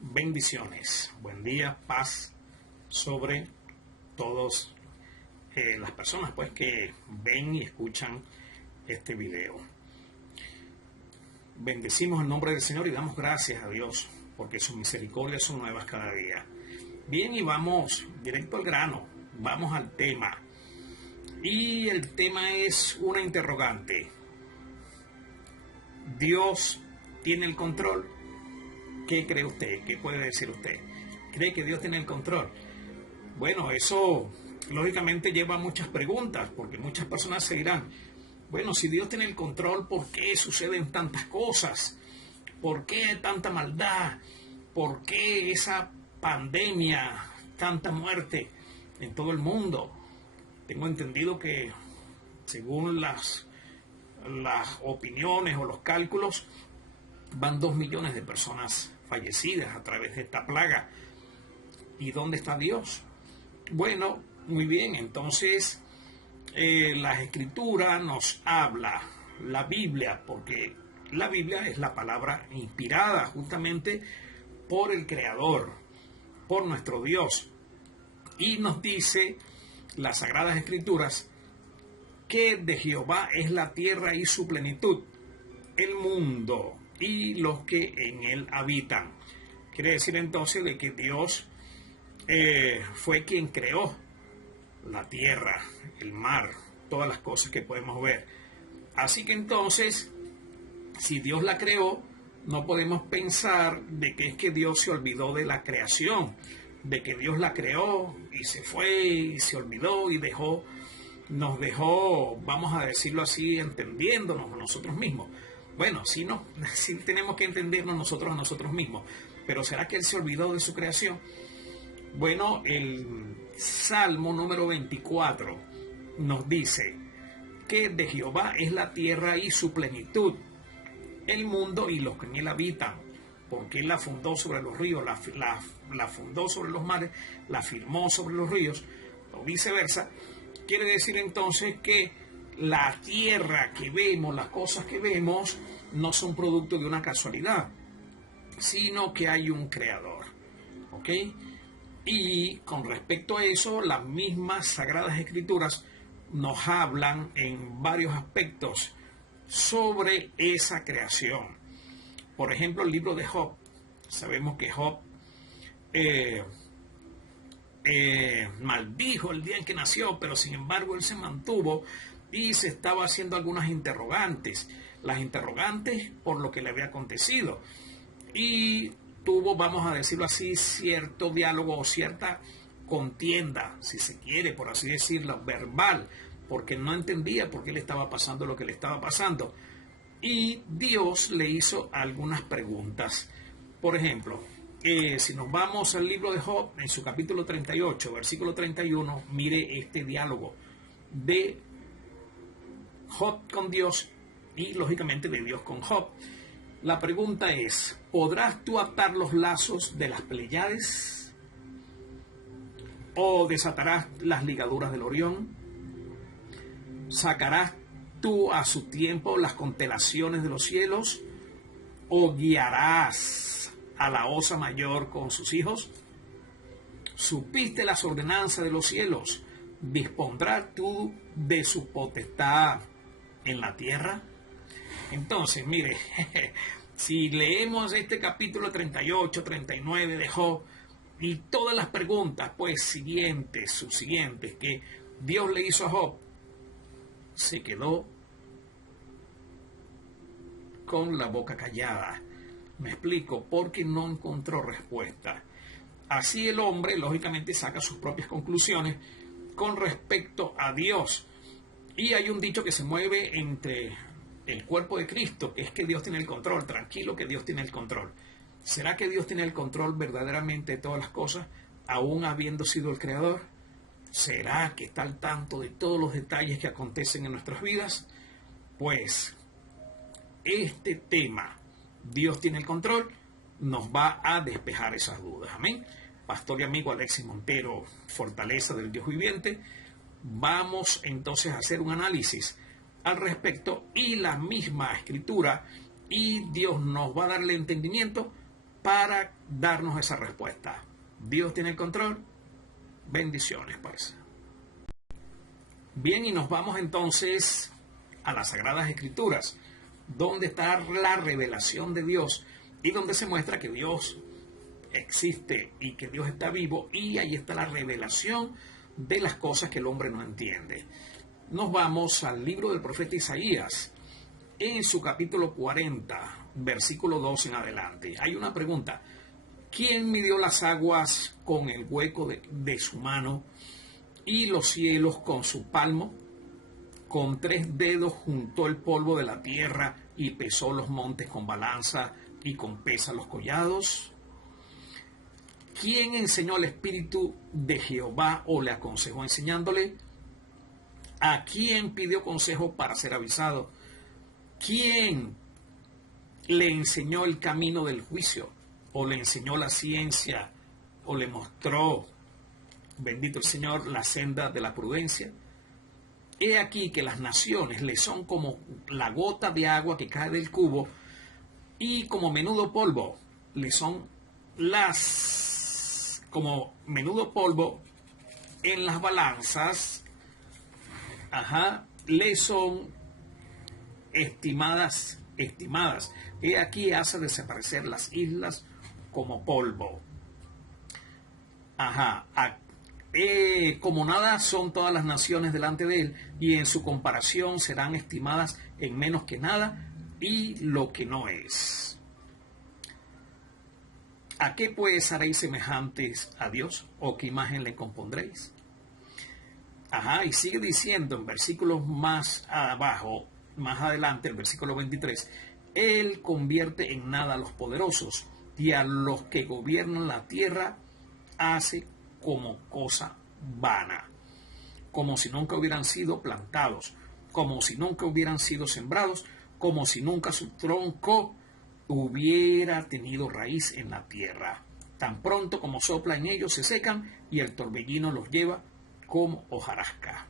Bendiciones, buen día, paz sobre todas las personas pues que ven y escuchan este video. Bendecimos el nombre del Señor y damos gracias a Dios porque sus misericordias son nuevas cada día. Bien, y vamos directo al grano, vamos al tema. Y el tema es una interrogante. ¿Dios tiene el control? ¿Qué cree usted? ¿Qué puede decir usted? ¿Cree que Dios tiene el control? Bueno, eso lógicamente lleva a muchas preguntas, porque muchas personas se dirán, bueno, si Dios tiene el control, ¿por qué suceden tantas cosas? ¿Por qué tanta maldad? ¿Por qué esa pandemia, tanta muerte en todo el mundo? Tengo entendido que según las opiniones o los cálculos, van 2 millones de personas fallecidas a través de esta plaga. ¿Y dónde está Dios? Bueno, muy bien, entonces la Escritura nos habla, la Biblia, porque la Biblia es la palabra inspirada justamente por el Creador, por nuestro Dios. Y nos dice las Sagradas Escrituras que de Jehová es la tierra y su plenitud, el mundo y los que en él habitan. Quiere decir entonces de que Dios fue quien creó la tierra, el mar, todas las cosas que podemos ver. Así que entonces, si Dios la creó, no podemos pensar de que es que Dios se olvidó de la creación, de que Dios la creó y se fue y se olvidó y nos dejó, vamos a decirlo así, entendiéndonos a nosotros mismos. Bueno, sí tenemos que entendernos nosotros a nosotros mismos, pero ¿será que Él se olvidó de su creación? Bueno, el Salmo número 24 nos dice que de Jehová es la tierra y su plenitud, el mundo y los que en él habitan, porque Él la fundó sobre los ríos, la fundó sobre los mares, la firmó sobre los ríos, o viceversa. Quiere decir entonces que la tierra que vemos, las cosas que vemos, no son producto de una casualidad, sino que hay un creador. ¿Ok? Y con respecto a eso, las mismas Sagradas Escrituras nos hablan en varios aspectos sobre esa creación. Por ejemplo, el libro de Job. Sabemos que Job maldijo el día en que nació, pero sin embargo él se mantuvo y se estaba haciendo algunas interrogantes. Las interrogantes por lo que le había acontecido. Y tuvo, vamos a decirlo así, cierto diálogo o cierta contienda, si se quiere, por así decirlo, verbal, porque no entendía por qué le estaba pasando lo que le estaba pasando. Y Dios le hizo algunas preguntas. Por ejemplo, si nos vamos al libro de Job, en su capítulo 38, versículo 31, mire este diálogo de Job con Dios y lógicamente de Dios con Job. La pregunta es, ¿podrás tú atar los lazos de las Pleiades? ¿O desatarás las ligaduras del Orión? ¿Sacarás tú a su tiempo las constelaciones de los cielos? ¿O guiarás a la Osa Mayor con sus hijos? ¿Supiste las ordenanzas de los cielos? ¿Dispondrás tú de su potestad en la tierra? Entonces, mire, si leemos este capítulo 38, 39 de Job y todas las preguntas, pues subsiguientes que Dios le hizo a Job, se quedó con la boca callada. Me explico, porque no encontró respuesta. Así el hombre, lógicamente, saca sus propias conclusiones con respecto a Dios. Y hay un dicho que se mueve entre el cuerpo de Cristo, que es que Dios tiene el control. Tranquilo, que Dios tiene el control. ¿Será que Dios tiene el control verdaderamente de todas las cosas, aún habiendo sido el creador? ¿Será que está al tanto de todos los detalles que acontecen en nuestras vidas? Pues este tema, Dios tiene el control, nos va a despejar esas dudas. Amén. Pastor y amigo Alexis Montero, Fortaleza del Dios Viviente, Vamos entonces a hacer un análisis al respecto y la misma escritura y Dios nos va a dar el entendimiento para darnos esa respuesta. Dios tiene el control. Bendiciones, pues. Bien, y nos vamos entonces a las Sagradas Escrituras, donde está la revelación de Dios y donde se muestra que Dios existe y que Dios está vivo, y ahí está la revelación de las cosas que el hombre no entiende. Nos vamos al libro del profeta Isaías, en su capítulo 40, versículo 2 en adelante. Hay una pregunta: ¿quién midió las aguas con el hueco de su mano y los cielos con su palmo? Con 3 dedos juntó el polvo de la tierra y pesó los montes con balanza y con pesa los collados. ¿Quién enseñó el espíritu de Jehová o le aconsejó enseñándole? ¿A quién pidió consejo para ser avisado? ¿Quién le enseñó el camino del juicio o le enseñó la ciencia o le mostró, bendito el Señor, la senda de la prudencia? He aquí que las naciones le son como la gota de agua que cae del cubo, y como menudo polvo le son como menudo polvo en las balanzas, le son estimadas. He aquí hace desaparecer las islas como polvo. Como nada son todas las naciones delante de él, y en su comparación serán estimadas en menos que nada y lo que no es. ¿A qué pues haréis semejantes a Dios? ¿O qué imagen le compondréis? Y sigue diciendo en versículos más abajo, más adelante, el versículo 23, Él convierte en nada a los poderosos, y a los que gobiernan la tierra hace como cosa vana, como si nunca hubieran sido plantados, como si nunca hubieran sido sembrados, como si nunca su tronco hubiera tenido raíz en la tierra. Tan pronto como sopla en ellos se secan, y el torbellino los lleva como hojarasca.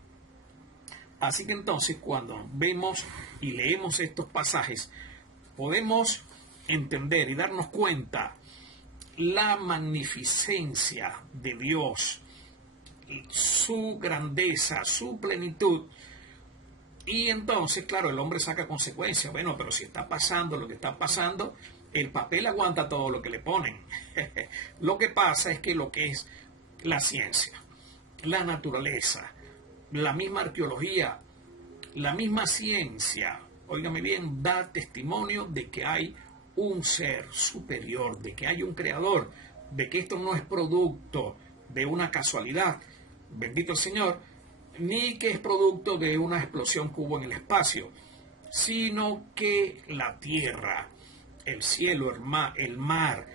Así que entonces, cuando vemos y leemos estos pasajes, podemos entender y darnos cuenta la magnificencia de Dios, su grandeza, su plenitud. Y entonces, claro, el hombre saca consecuencias. Bueno, pero si está pasando lo que está pasando, el papel aguanta todo lo que le ponen. Lo que pasa es que lo que es la ciencia, la naturaleza, la misma arqueología, la misma ciencia, óigame bien, da testimonio de que hay un ser superior, de que hay un creador, de que esto no es producto de una casualidad, bendito el Señor, ni que es producto de una explosión que hubo en el espacio, sino que la tierra, el cielo, el mar,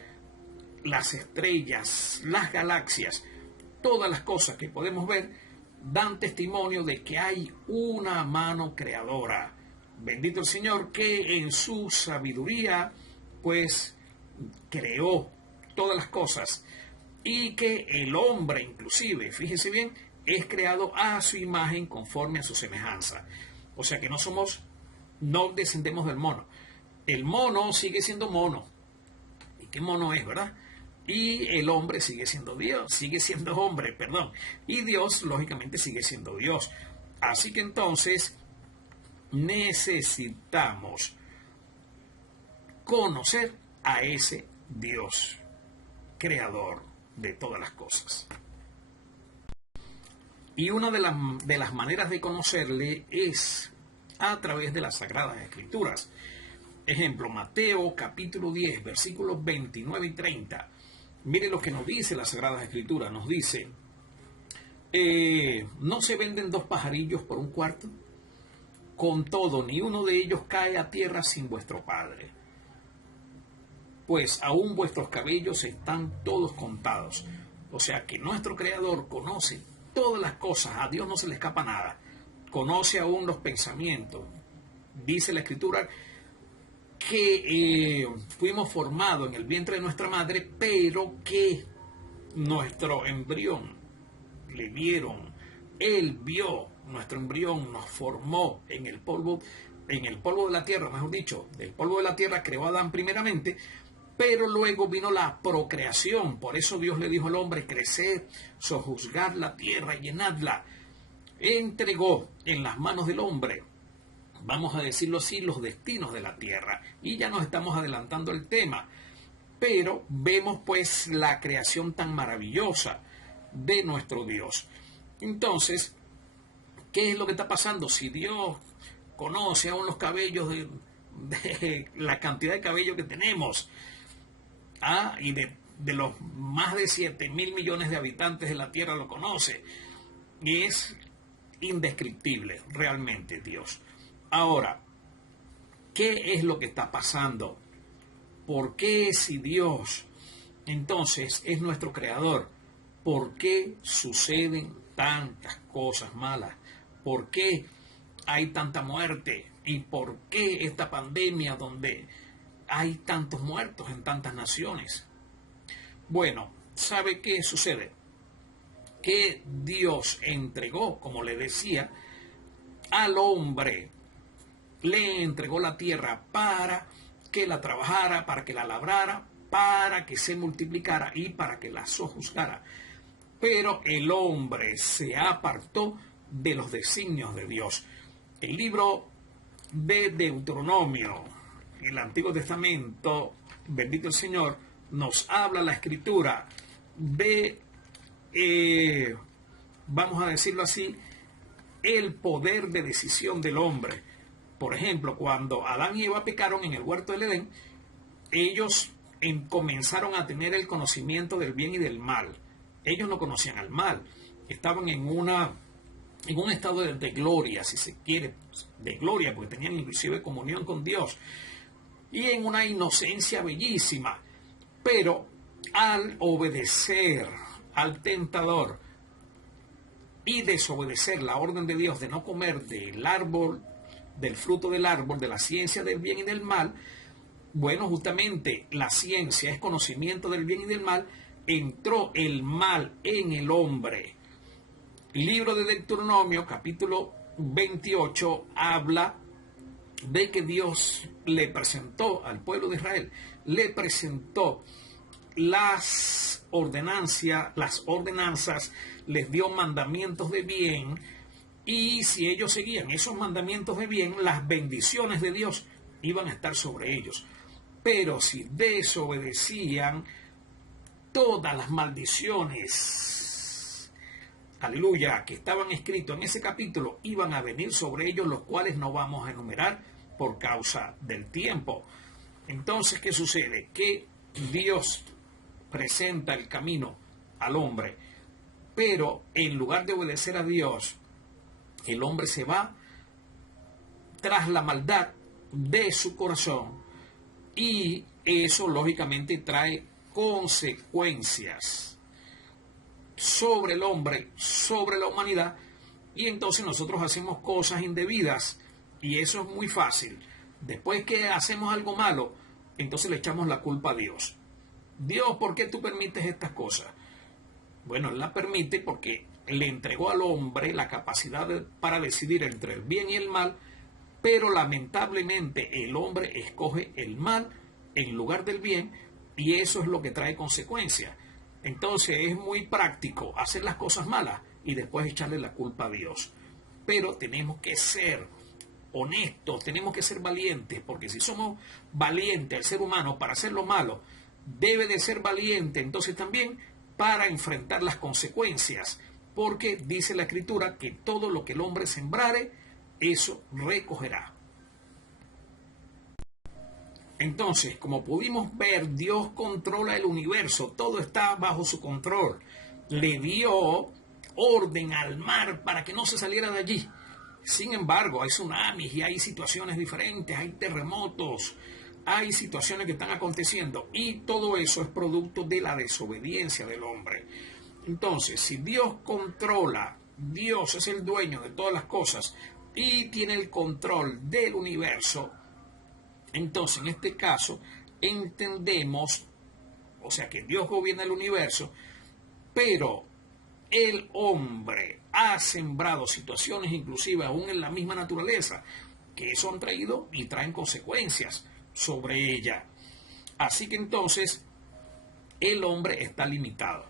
las estrellas, las galaxias, todas las cosas que podemos ver, dan testimonio de que hay una mano creadora. Bendito el Señor, que en su sabiduría, pues, creó todas las cosas, y que el hombre, inclusive, fíjense bien, es creado a su imagen conforme a su semejanza. O sea que no descendemos del mono. El mono sigue siendo mono. ¿Y qué mono es, verdad? Y el hombre sigue siendo Dios, sigue siendo hombre, perdón. Y Dios, lógicamente, sigue siendo Dios. Así que entonces necesitamos conocer a ese Dios, creador de todas las cosas. Y una de las maneras de conocerle es a través de las Sagradas Escrituras. Ejemplo, Mateo capítulo 10, versículos 29 y 30. Mire lo que nos dice las Sagradas Escrituras. Nos dice, ¿no se venden 2 pajarillos por un cuarto? Con todo, ni uno de ellos cae a tierra sin vuestro Padre. Pues aún vuestros cabellos están todos contados. O sea que nuestro Creador conoce todas las cosas, a Dios no se le escapa nada. Conoce aún los pensamientos. Dice la Escritura que fuimos formados en el vientre de nuestra madre, pero que nuestro embrión le dieron Él vio nuestro embrión, nos formó en el polvo de la tierra, mejor dicho, del polvo de la tierra creó a Adán primeramente, pero luego vino la procreación. Por eso Dios le dijo al hombre: creced, sojuzgad la tierra y llenadla. Entregó en las manos del hombre, vamos a decirlo así, los destinos de la tierra. Y ya nos estamos adelantando el tema, pero vemos pues la creación tan maravillosa de nuestro Dios. Entonces, ¿qué es lo que está pasando? Si Dios conoce aún los cabellos de la cantidad de cabello que tenemos, y de los más de 7.000 millones de habitantes de la tierra lo conoce, y es indescriptible realmente Dios. Ahora, ¿qué es lo que está pasando? ¿Por qué, si Dios entonces es nuestro creador, por qué suceden tantas cosas malas? ¿Por qué hay tanta muerte? ¿Y por qué esta pandemia donde hay tantos muertos en tantas naciones? Bueno, ¿sabe qué sucede? Que Dios entregó, como le decía, al hombre, le entregó la tierra para que la trabajara, para que la labrara, para que se multiplicara y para que la sojuzgara. Pero el hombre se apartó de los designios de Dios. El libro de Deuteronomio, el Antiguo Testamento, bendito el Señor, nos habla la Escritura de, vamos a decirlo así, el poder de decisión del hombre. Por ejemplo, cuando Adán y Eva pecaron en el huerto del Edén, ellos comenzaron a tener el conocimiento del bien y del mal. Ellos no conocían al mal, estaban en un estado de gloria, si se quiere, de gloria, porque tenían inclusive comunión con Dios, y en una inocencia bellísima. Pero al obedecer al tentador y desobedecer la orden de Dios de no comer del fruto del árbol, de la ciencia del bien y del mal, bueno, justamente la ciencia es conocimiento del bien y del mal, entró el mal en el hombre. Libro de Deuteronomio, capítulo 28, habla de que Dios le presentó al pueblo de Israel, le presentó las ordenanzas, les dio mandamientos de bien, y si ellos seguían esos mandamientos de bien, las bendiciones de Dios iban a estar sobre ellos. Pero si desobedecían, todas las maldiciones, aleluya, que estaban escritos en ese capítulo, iban a venir sobre ellos, los cuales no vamos a enumerar por causa del tiempo. Entonces, ¿qué sucede? Que Dios presenta el camino al hombre, pero en lugar de obedecer a Dios, el hombre se va tras la maldad de su corazón, y eso lógicamente trae consecuencias sobre el hombre, sobre la humanidad, y entonces nosotros hacemos cosas indebidas, y eso es muy fácil. Después que hacemos algo malo, entonces le echamos la culpa a Dios. Dios, ¿por qué tú permites estas cosas? Bueno, Él la permite porque le entregó al hombre la capacidad para decidir entre el bien y el mal, pero lamentablemente el hombre escoge el mal en lugar del bien, y eso es lo que trae consecuencias. Entonces es muy práctico hacer las cosas malas y después echarle la culpa a Dios. Pero tenemos que ser honestos, tenemos que ser valientes, porque si somos valientes, el ser humano, para hacer lo malo, debe de ser valiente entonces también para enfrentar las consecuencias, porque dice la Escritura que todo lo que el hombre sembrare, eso recogerá. Entonces, como pudimos ver, Dios controla el universo, todo está bajo su control. Le dio orden al mar para que no se saliera de allí. Sin embargo, hay tsunamis y hay situaciones diferentes, hay terremotos, hay situaciones que están aconteciendo, y todo eso es producto de la desobediencia del hombre. Entonces, si Dios controla, Dios es el dueño de todas las cosas y tiene el control del universo, entonces en este caso entendemos, o sea, que Dios gobierna el universo, pero el hombre ha sembrado situaciones, inclusive aún en la misma naturaleza, que eso han traído y traen consecuencias sobre ella. Así que entonces el hombre está limitado.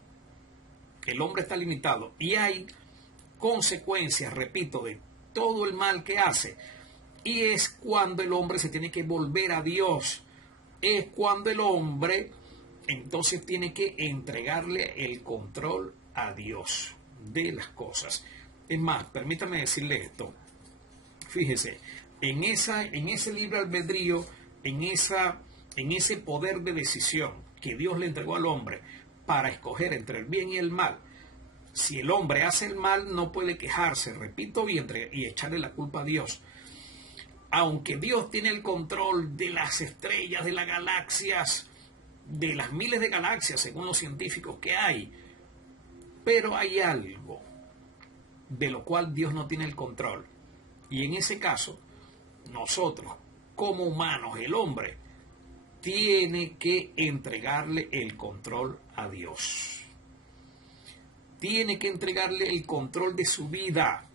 El hombre está limitado y hay consecuencias, repito, de todo el mal que hace. Y es cuando el hombre se tiene que volver a Dios. Es cuando el hombre entonces tiene que entregarle el control a Dios de las cosas. Es más, permítame decirle esto. Fíjese, en ese libre albedrío, en ese poder de decisión que Dios le entregó al hombre para escoger entre el bien y el mal, si el hombre hace el mal, no puede quejarse, repito, y echarle la culpa a Dios. Aunque Dios tiene el control de las estrellas, de las galaxias, de las miles de galaxias, según los científicos que hay, pero hay algo de lo cual Dios no tiene el control. Y en ese caso, nosotros, como humanos, el hombre, tiene que entregarle el control a Dios. Tiene que entregarle el control de su vida.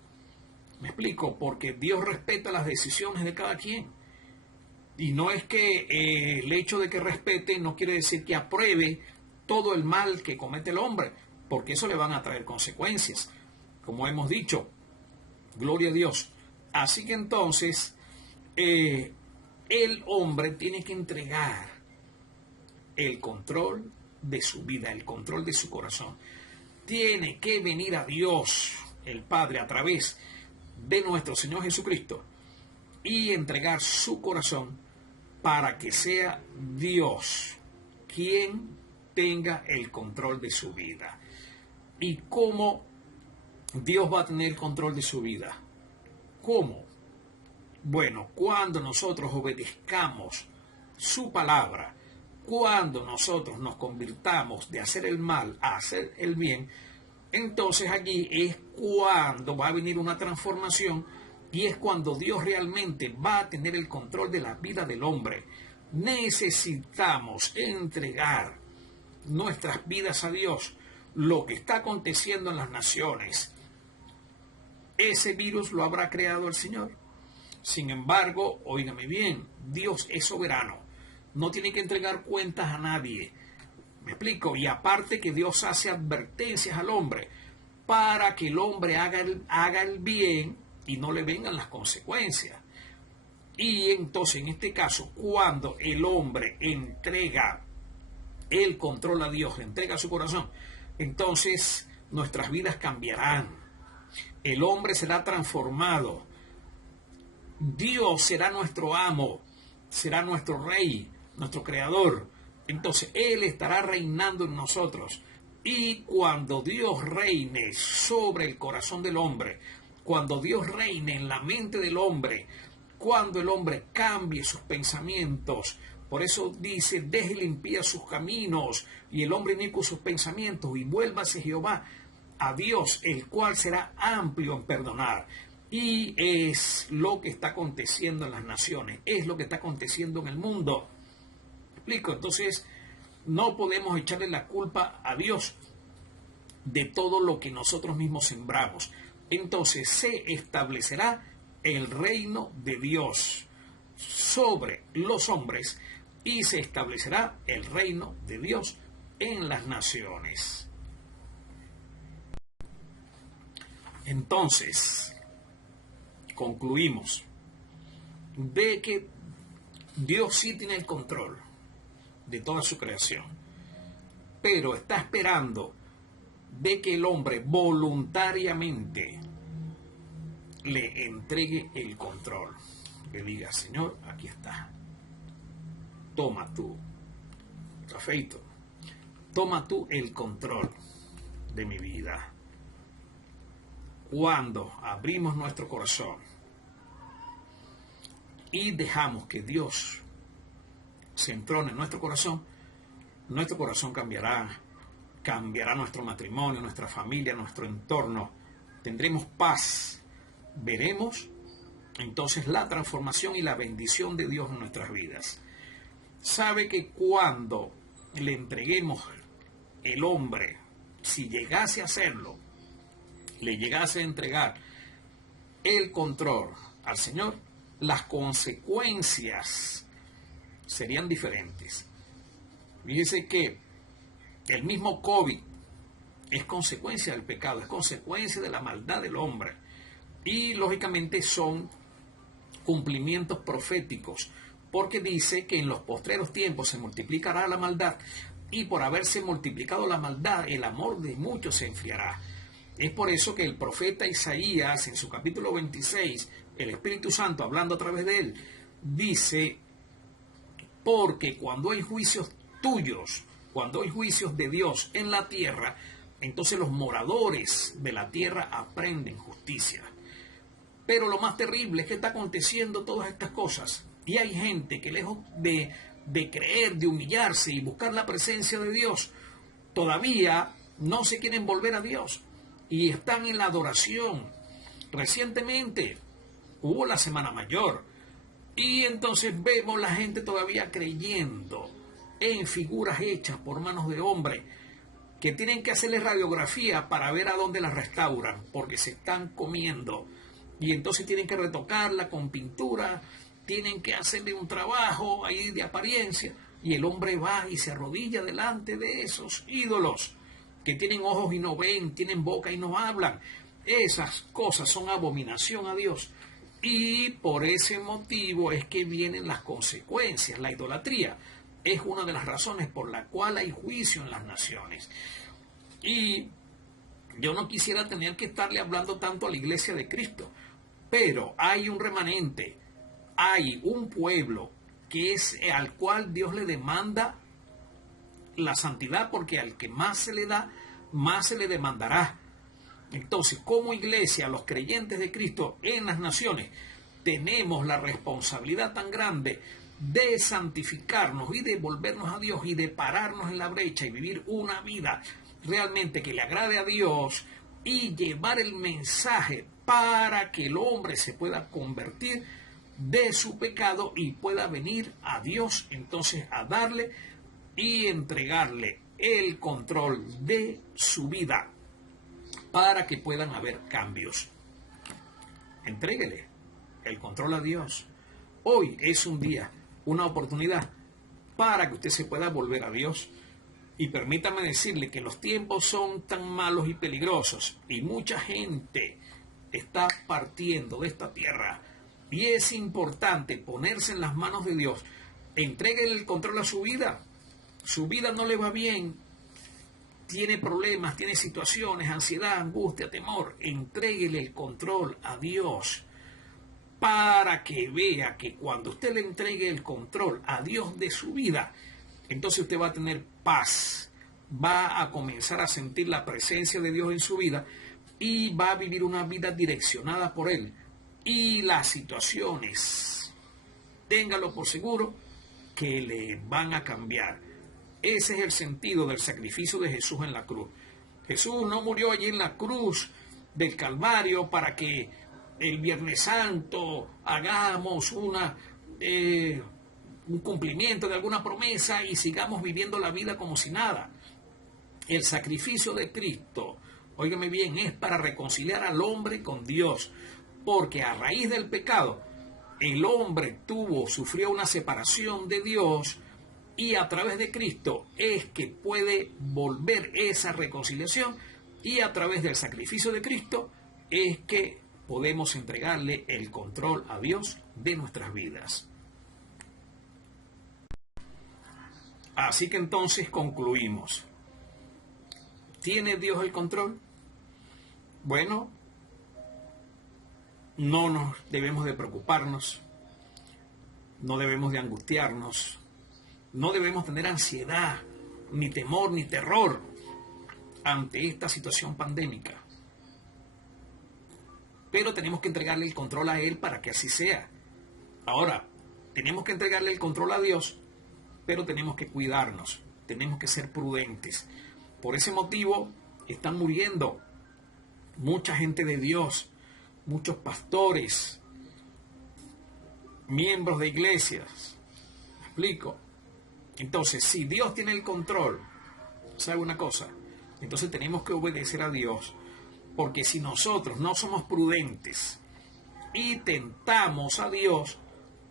Me explico, porque Dios respeta las decisiones de cada quien. Y no es que el hecho de que respete no quiere decir que apruebe todo el mal que comete el hombre, porque eso le van a traer consecuencias. Como hemos dicho, gloria a Dios. Así que entonces el hombre tiene que entregar el control de su vida, el control de su corazón. Tiene que venir a Dios, el Padre, a través de nuestro Señor Jesucristo y entregar su corazón para que sea Dios quien tenga el control de su vida. ¿Y cómo Dios va a tener el control de su vida? ¿Cómo? Bueno, cuando nosotros obedezcamos su palabra, cuando nosotros nos convirtamos de hacer el mal a hacer el bien, entonces allí es cuando va a venir una transformación y es cuando Dios realmente va a tener el control de la vida del hombre. Necesitamos entregar nuestras vidas a Dios. Lo que está aconteciendo en las naciones, ese virus lo habrá creado el Señor. Sin embargo, óigame bien, Dios es soberano. No tiene que entregar cuentas a nadie. ¿Me explico? Y aparte que Dios hace advertencias al hombre para que el hombre haga el bien y no le vengan las consecuencias. Y entonces, en este caso, cuando el hombre entrega el control a Dios, entrega su corazón, entonces nuestras vidas cambiarán. El hombre será transformado. Dios será nuestro amo, será nuestro rey, nuestro creador. Entonces Él estará reinando en nosotros. Y cuando Dios reine sobre el corazón del hombre, cuando Dios reine en la mente del hombre, cuando el hombre cambie sus pensamientos, por eso dice, deje limpia sus caminos y el hombre inicuo sus pensamientos y vuélvase Jehová a Dios, el cual será amplio en perdonar. Y es lo que está aconteciendo en las naciones, es lo que está aconteciendo en el mundo. ¿Me explico? Entonces, no podemos echarle la culpa a Dios de todo lo que nosotros mismos sembramos. Entonces se establecerá el reino de Dios sobre los hombres y se establecerá el reino de Dios en las naciones. Entonces, concluimos de que Dios sí tiene el control de toda su creación, pero está esperando de que el hombre voluntariamente le entregue el control, le diga, Señor, aquí está, toma tú, Rafeito, toma tú el control de mi vida. Cuando abrimos nuestro corazón y dejamos que Dios se entrone en nuestro corazón cambiará nuestro matrimonio, nuestra familia, nuestro entorno. Tendremos paz. Veremos entonces la transformación y la bendición de Dios en nuestras vidas. Sabe que cuando le entreguemos el hombre, si llegase a hacerlo, le llegase a entregar el control al Señor, las consecuencias serían diferentes. Fíjese que el mismo COVID es consecuencia del pecado, es consecuencia de la maldad del hombre. Y lógicamente son cumplimientos proféticos, porque dice que en los postreros tiempos se multiplicará la maldad, y por haberse multiplicado la maldad, el amor de muchos se enfriará. Es por eso que el profeta Isaías, en su capítulo 26, el Espíritu Santo, hablando a través de él, dice: porque cuando hay juicios tuyos, cuando hay juicios de Dios en la tierra, entonces los moradores de la tierra aprenden justicia. Pero lo más terrible es que está aconteciendo todas estas cosas, y hay gente que lejos de creer, de humillarse y buscar la presencia de Dios, todavía no se quieren volver a Dios y están en la adoración. Recientemente hubo la Semana Mayor, y entonces vemos la gente todavía creyendo en figuras hechas por manos de hombre, que tienen que hacerle radiografía para ver a dónde las restauran, porque se están comiendo. Y entonces tienen que retocarla con pintura, tienen que hacerle un trabajo ahí de apariencia, y el hombre va y se arrodilla delante de esos ídolos que tienen ojos y no ven, tienen boca y no hablan. Esas cosas son abominación a Dios, y por ese motivo es que vienen las consecuencias. La idolatría es una de las razones por la cual hay juicio en las naciones. Y yo no quisiera tener que estarle hablando tanto a la iglesia de Cristo, pero hay un remanente, hay un pueblo que es al cual Dios le demanda la santidad, porque al que más se le da, más se le demandará. Entonces, como iglesia, los creyentes de Cristo en las naciones, tenemos la responsabilidad tan grande de santificarnos y de volvernos a Dios y de pararnos en la brecha y vivir una vida realmente que le agrade a Dios, y llevar el mensaje para que el hombre se pueda convertir de su pecado y pueda venir a Dios, entonces a darle y entregarle el control de su vida para que puedan haber cambios. Entréguele el control a Dios. Hoy es un día, una oportunidad para que usted se pueda volver a Dios. Y permítame decirle que los tiempos son tan malos y peligrosos, y mucha gente está partiendo de esta tierra, y es importante ponerse en las manos de Dios. Entréguele el control a su vida. Su vida no le va bien, tiene problemas, tiene situaciones, ansiedad, angustia, temor. Entréguele el control a Dios, para que vea que cuando usted le entregue el control a Dios de su vida, entonces usted va a tener paz, va a comenzar a sentir la presencia de Dios en su vida, y va a vivir una vida direccionada por Él. Y las situaciones, téngalo por seguro, que le van a cambiar. Ese es el sentido del sacrificio de Jesús en la cruz. Jesús no murió allí en la cruz del Calvario para que el Viernes Santo hagamos un cumplimiento de alguna promesa y sigamos viviendo la vida como si nada. El sacrificio de Cristo, óigame bien, es para reconciliar al hombre con Dios, porque a raíz del pecado el hombre sufrió una separación de Dios, y a través de Cristo es que puede volver esa reconciliación, y a través del sacrificio de Cristo es que podemos entregarle el control a Dios de nuestras vidas. Así que entonces concluimos. ¿Tiene Dios el control? Bueno, no nos debemos de preocuparnos, no debemos de angustiarnos, no debemos tener ansiedad, ni temor, ni terror ante esta situación pandémica. Pero tenemos que entregarle el control a Él para que así sea. Ahora, tenemos que entregarle el control a Dios, pero tenemos que cuidarnos, tenemos que ser prudentes. Por ese motivo están muriendo mucha gente de Dios, muchos pastores, miembros de iglesias. ¿Me explico? Entonces, si Dios tiene el control, ¿sabe una cosa? Entonces tenemos que obedecer a Dios, Porque si nosotros no somos prudentes y tentamos a Dios,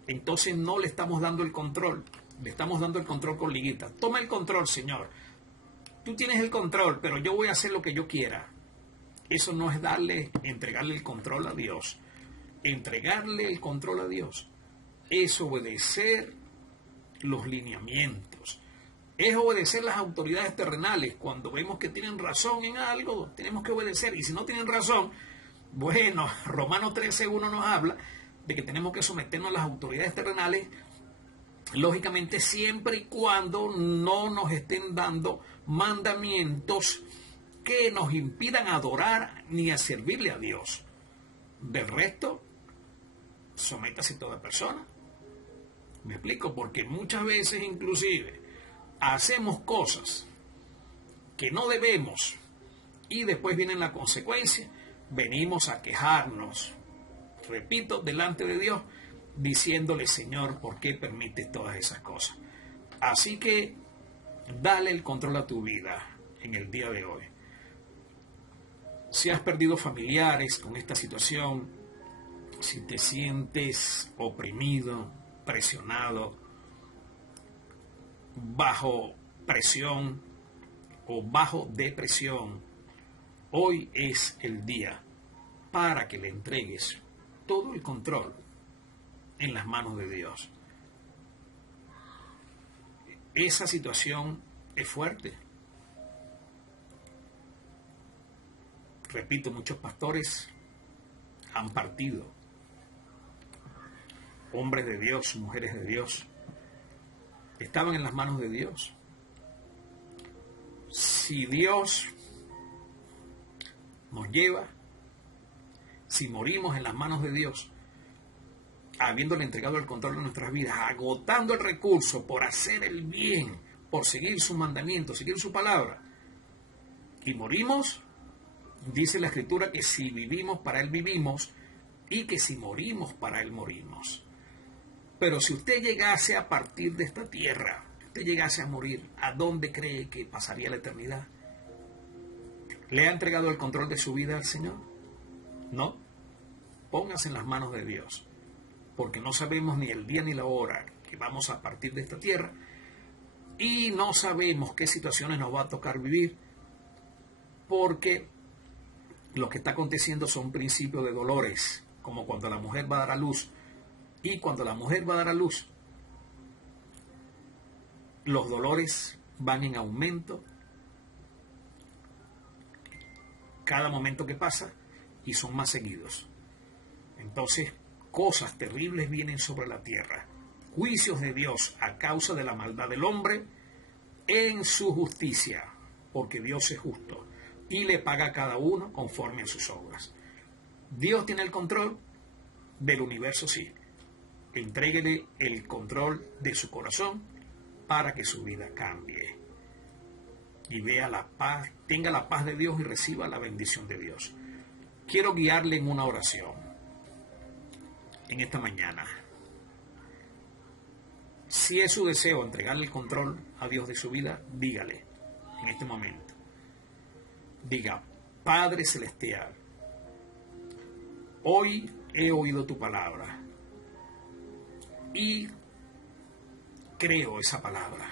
entonces no le estamos dando el control. Le estamos dando el control con liguita. Toma el control, Señor. Tú tienes el control, pero yo voy a hacer lo que yo quiera. Eso no es entregarle el control a Dios. Entregarle el control a Dios es obedecer los lineamientos. Es obedecer las autoridades terrenales. Cuando vemos que tienen razón en algo, tenemos que obedecer. Y si no tienen razón, bueno, Romanos 13:1 nos habla de que tenemos que someternos a las autoridades terrenales, lógicamente siempre y cuando no nos estén dando mandamientos que nos impidan adorar ni a servirle a Dios. Del resto, sométase toda persona. Me explico, porque muchas veces inclusive hacemos cosas que no debemos y después vienen las consecuencias. Venimos a quejarnos, repito, delante de Dios, diciéndole: Señor, ¿por qué permites todas esas cosas? Así que dale el control a tu vida en el día de hoy. Si has perdido familiares con esta situación, si te sientes oprimido, presionado, bajo presión o bajo depresión, hoy es el día para que le entregues todo el control en las manos de Dios. Esa situación es fuerte. Repito, muchos pastores han partido. Hombres de Dios, mujeres de Dios, estaban en las manos de Dios. Si Dios nos lleva, si morimos en las manos de Dios, habiéndole entregado el control de nuestras vidas, agotando el recurso por hacer el bien, por seguir sus mandamientos, seguir su palabra, y morimos, dice la Escritura que si vivimos, para Él vivimos, y que si morimos, para Él morimos. Pero si usted llegase a partir de esta tierra, usted llegase a morir, ¿a dónde cree que pasaría la eternidad? ¿Le ha entregado el control de su vida al Señor? No. Póngase en las manos de Dios, porque no sabemos ni el día ni la hora que vamos a partir de esta tierra, y no sabemos qué situaciones nos va a tocar vivir, porque lo que está aconteciendo son principios de dolores, como cuando la mujer va a dar a luz. Y cuando la mujer va a dar a luz, los dolores van en aumento cada momento que pasa y son más seguidos. Entonces, cosas terribles vienen sobre la tierra. Juicios de Dios a causa de la maldad del hombre en su justicia, porque Dios es justo y le paga a cada uno conforme a sus obras. Dios tiene el control del universo, sí. Entréguele el control de su corazón para que su vida cambie y vea la paz, tenga la paz de Dios y reciba la bendición de Dios. Quiero guiarle en una oración en esta mañana. Si es su deseo entregarle el control a Dios de su vida, dígale en este momento. Diga: Padre Celestial, hoy he oído tu palabra y creo esa palabra.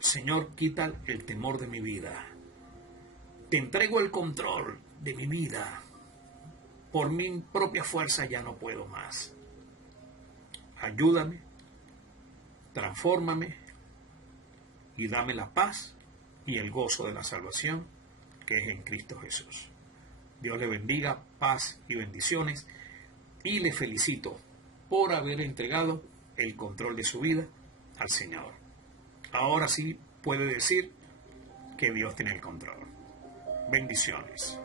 Señor, quita el temor de mi vida. Te entrego el control de mi vida. Por mi propia fuerza ya no puedo más. Ayúdame, transfórmame y dame la paz y el gozo de la salvación que es en Cristo Jesús. Dios le bendiga, paz y bendiciones, y le felicito por haber entregado el control de su vida al Señor. Ahora sí puede decir que Dios tiene el control. Bendiciones.